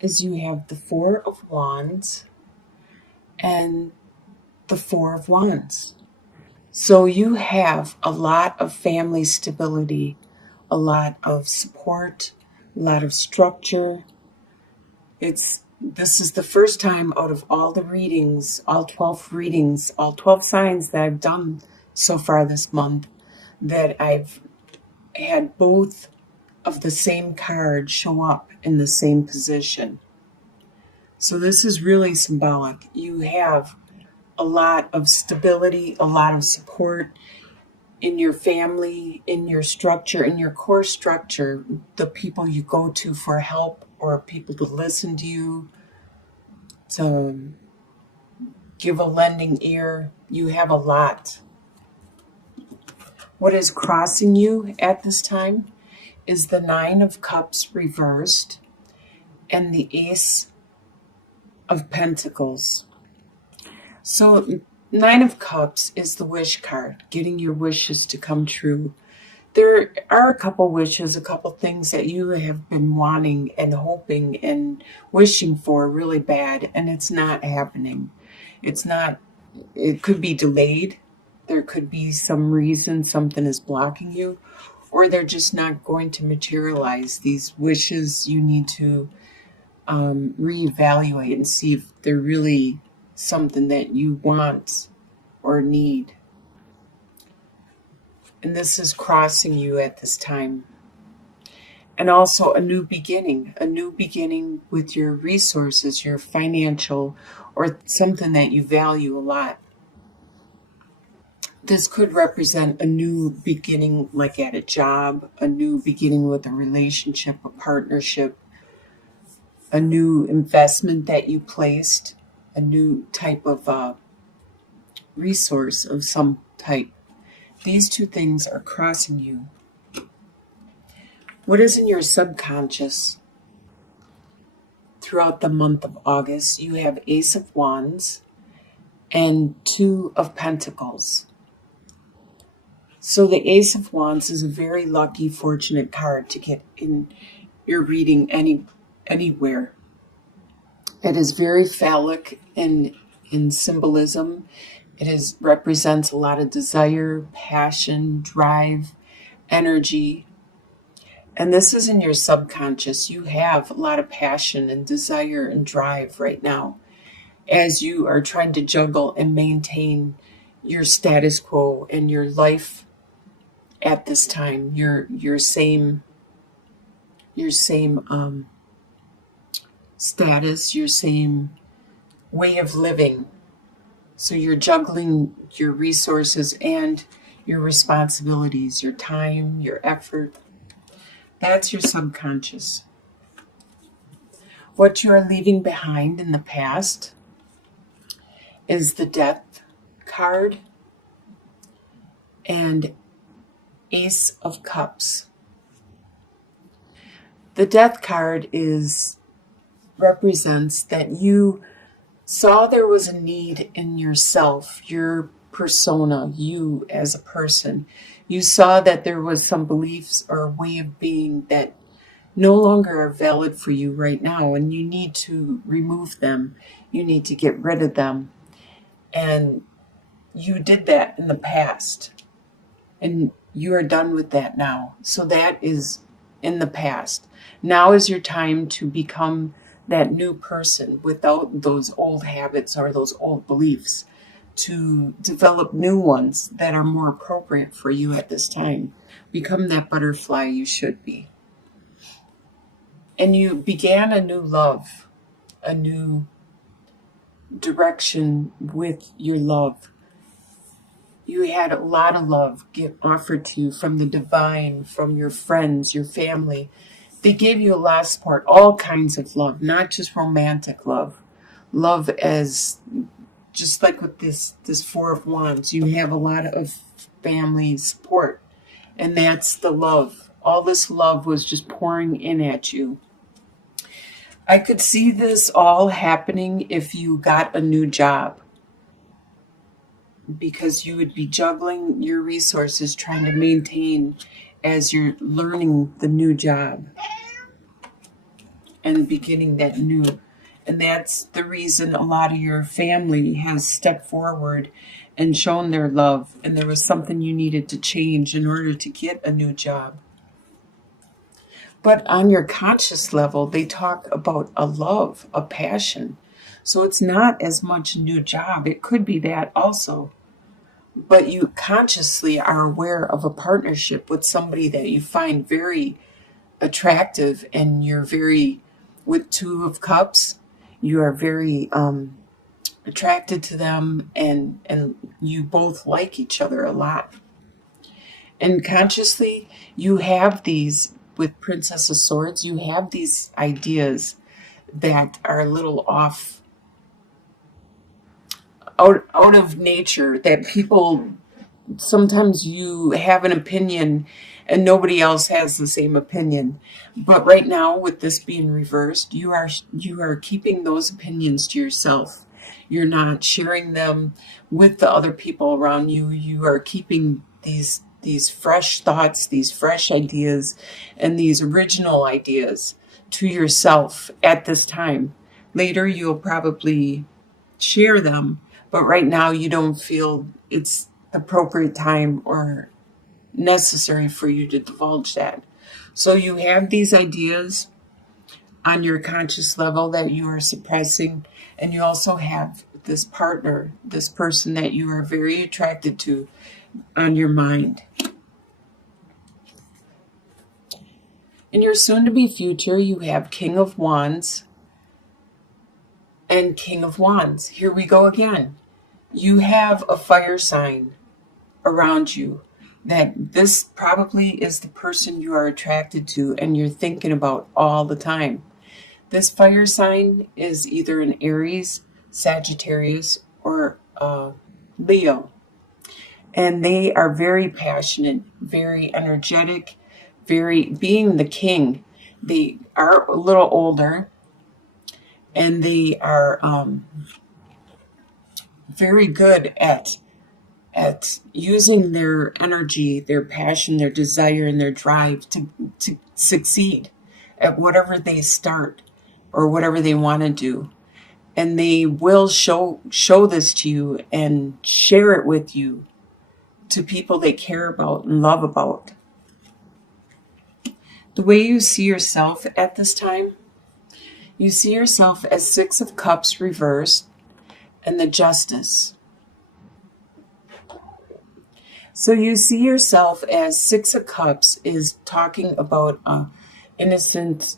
is you have the Four of Wands and the Four of Wands. So you have a lot of family stability, a lot of support, a lot of structure. This is the first time out of all the readings, all 12 readings, all 12 signs that I've done so far this month, that I've had both of the same card show up in the same position. So this is really symbolic. You have a lot of stability, a lot of support in your family, in your structure, in your core structure, the people you go to for help or people to listen to you, to give a lending ear. You have a lot. What is crossing you at this time is the Nine of Cups reversed and the Ace of Pentacles. So Nine of Cups is the wish card, getting your wishes to come true. There are a couple wishes, a couple things that you have been wanting and hoping and wishing for really bad, and it's not happening. It could be delayed. There could be some reason something is blocking you, or they're just not going to materialize. These wishes you need to reevaluate and see if they're really something that you want or need. And this is crossing you at this time. And also a new beginning with your resources, your financial, or something that you value a lot. This could represent a new beginning, like at a job, a new beginning with a relationship, a partnership, a new investment that you placed, a new type of resource of some type. These two things are crossing you. What is in your subconscious? Throughout the month of August, you have Ace of Wands and Two of Pentacles. So the Ace of Wands is a very lucky, fortunate card to get in your reading anywhere. It is very phallic in symbolism. It represents a lot of desire, passion, drive, energy. And this is in your subconscious. You have a lot of passion and desire and drive right now as you are trying to juggle and maintain your status quo and your life at this time, your same status, your same way of living. So you're juggling your resources and your responsibilities, your time, your effort. That's your subconscious. What you are leaving behind in the past is the Death card and Ace of Cups. The Death card represents that you saw there was a need in yourself, your persona, you as a person. You saw that there was some beliefs or a way of being that no longer are valid for you right now, and you need to remove them. You need to get rid of them. And you did that in the past, and you are done with that now. So that is in the past. Now is your time to become that new person without those old habits or those old beliefs, to develop new ones that are more appropriate for you at this time. Become that butterfly you should be. And you began a new love, a new direction with your love. You had a lot of love get offered to you from the divine, from your friends, your family. They gave you a lot of support, all kinds of love, not just romantic love. Love as, just like with this Four of Wands, you have a lot of family support. And that's the love. All this love was just pouring in at you. I could see this all happening if you got a new job, because you would be juggling your resources trying to maintain as you're learning the new job. and beginning that new. And that's the reason a lot of your family has stepped forward and shown their love. And there was something you needed to change in order to get a new job. But on your conscious level, they talk about a love, a passion. So it's not as much a new job. It could be that also. But you consciously are aware of a partnership with somebody that you find very attractive, and you're very, with Two of Cups, you are very attracted to them, and you both like each other a lot. And consciously, you have these, with Princess of Swords, you have these ideas that are a little off, out of nature, that people, sometimes you have an opinion and nobody else has the same opinion. But right now, with this being reversed, you are keeping those opinions to yourself. You're not sharing them with the other people around you. You are keeping these fresh thoughts, these fresh ideas, and these original ideas to yourself at this time. Later, you'll probably share them, but right now you don't feel it's appropriate time or necessary for you to divulge that. So you have these ideas on your conscious level that you are suppressing, and you also have this partner, this person that you are very attracted to, on your mind. In your soon-to-be future, you have King of Wands and King of Wands. Here we go again. You have a fire sign around you, that this probably is the person you are attracted to and you're thinking about all the time. This fire sign is either an Aries, Sagittarius, or Leo. And they are very passionate, very energetic, very, being the king. They are a little older, and they are very good at using their energy, their passion, their desire, and their drive to succeed at whatever they start or whatever they want to do. And they will show this to you and share it with you, to people they care about and love about. The way you see yourself at this time, you see yourself as Six of Cups reversed and the Justice. So you see yourself as Six of Cups is talking about innocent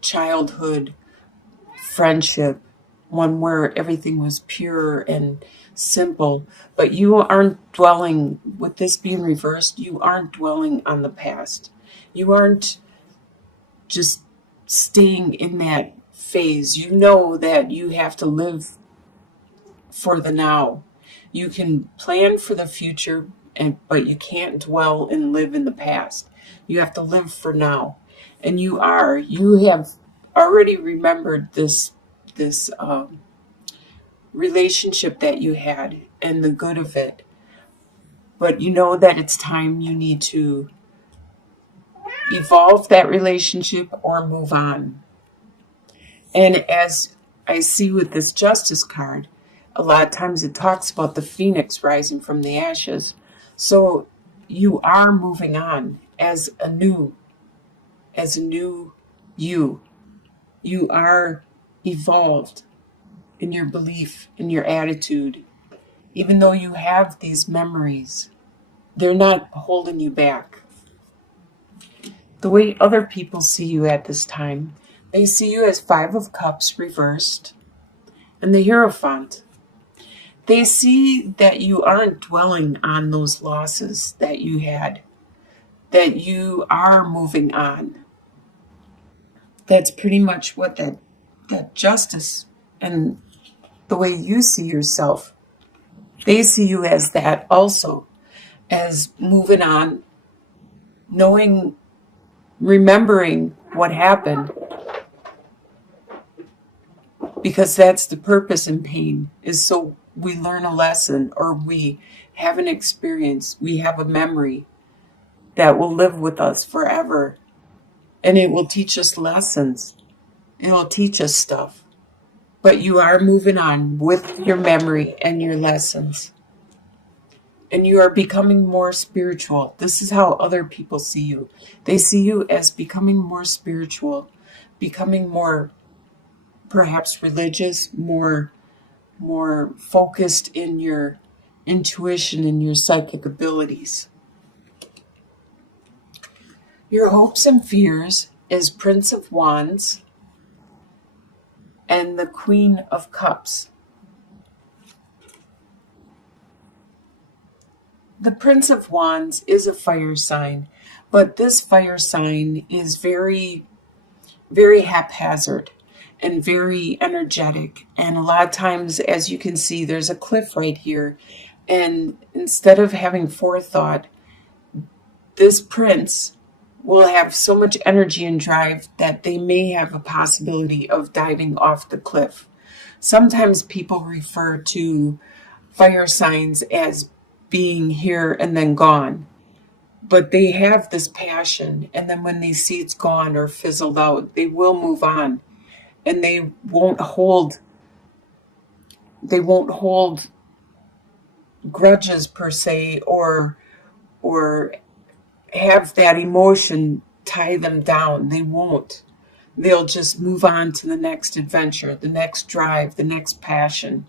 childhood friendship, one where everything was pure and simple. But you aren't dwelling, with this being reversed, you aren't dwelling on the past. You aren't just staying in that phase. You know that you have to live for the now. You can plan for the future, but you can't dwell and live in the past. You have to live for now. And you have already remembered this relationship that you had and the good of it. But you know that it's time you need to evolve that relationship or move on. And as I see with this Justice card, a lot of times it talks about the phoenix rising from the ashes. So you are moving on as a new you. You are evolved in your belief, in your attitude. Even though you have these memories, they're not holding you back. The way other people see you at this time, they see you as Five of Cups reversed and the Hierophant. They see that you aren't dwelling on those losses that you had, that you are moving on. That's pretty much what that Justice and the way you see yourself, they see you as that also, as moving on, knowing, remembering what happened, because that's the purpose in pain, is so we learn a lesson, or we have an experience, we have a memory that will live with us forever, and it will teach us lessons. It'll teach us stuff. But you are moving on with your memory and your lessons. And you are becoming more spiritual. This is how other people see you. They see you as becoming more spiritual, becoming more perhaps religious, more focused in your intuition and your psychic abilities. Your hopes and fears is Prince of Wands and the Queen of Cups. The Prince of Wands is a fire sign, but this fire sign is very, very haphazard and very energetic. And a lot of times, as you can see, there's a cliff right here. And instead of having forethought, this prince will have so much energy and drive that they may have a possibility of diving off the cliff. Sometimes people refer to fire signs as being here and then gone. But they have this passion, and then when they see it's gone or fizzled out, they will move on. And they won't hold grudges per se, or have that emotion tie them down. They won't. They'll just move on to the next adventure, the next drive, the next passion.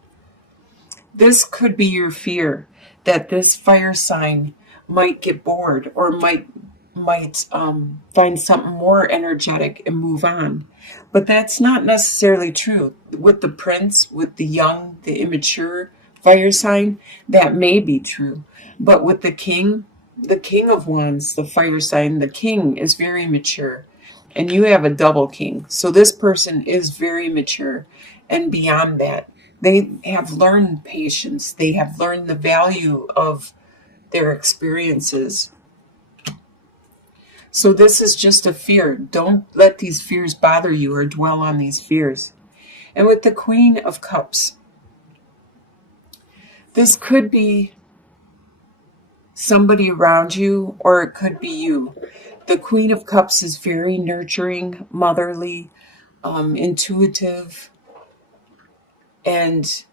This could be your fear, that this fire sign might get bored or might find something more energetic and move on. But that's not necessarily true. With the prince, with the young, the immature fire sign, that may be true. But with the king of wands, the fire sign, the king is very mature. And you have a double king. So this person is very mature. And beyond that, they have learned patience. They have learned the value of their experiences. So this is just a fear. Don't let these fears bother you or dwell on these fears. And with the Queen of Cups, this could be somebody around you, or it could be you. The Queen of Cups is very nurturing, motherly, intuitive, and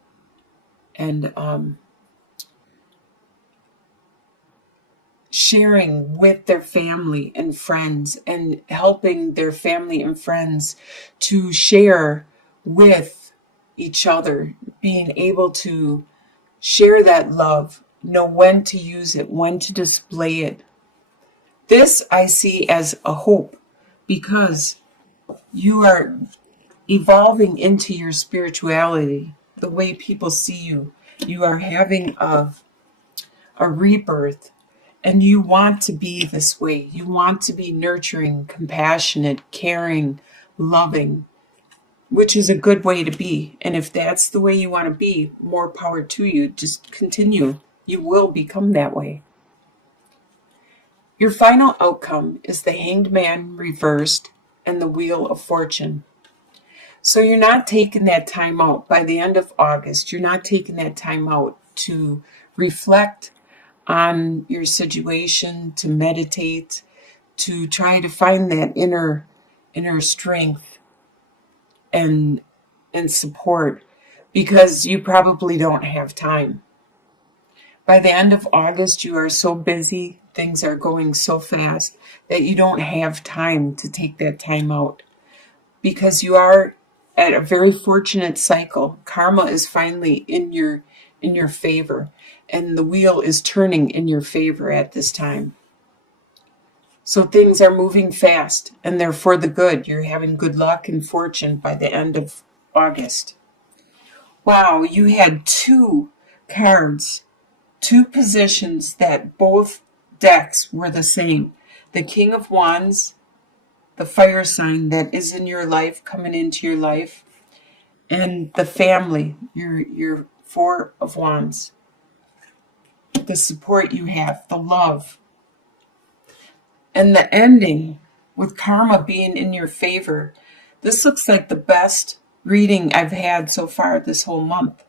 sharing with their family and friends, and helping their family and friends to share with each other, being able to share that love, know when to use it, when to display it. This I see as a hope, because you are evolving into your spirituality, the way people see you. You are having a rebirth, and you want to be this way. You want to be nurturing, compassionate, caring, loving, which is a good way to be. And if that's the way you want to be, more power to you. Just continue. You will become that way. Your final outcome is the Hanged Man reversed and the Wheel of Fortune. So you're not taking that time out. By the end of August, you're not taking that time out to reflect on your situation, to meditate, to try to find that inner strength and support, because you probably don't have time. By the end of August, you are so busy, things are going so fast that you don't have time to take that time out, because you are at a very fortunate cycle. Karma is finally in your favor, and the wheel is turning in your favor at this time. So things are moving fast, and they're for the good. You're having good luck and fortune by the end of August. Wow, you had 2 cards, 2 positions that both decks were the same. The King of Wands, the fire sign that is in your life, coming into your life, and the family, your 4 of Wands, the support you have, the love. And the ending, with karma being in your favor, this looks like the best reading I've had so far this whole month.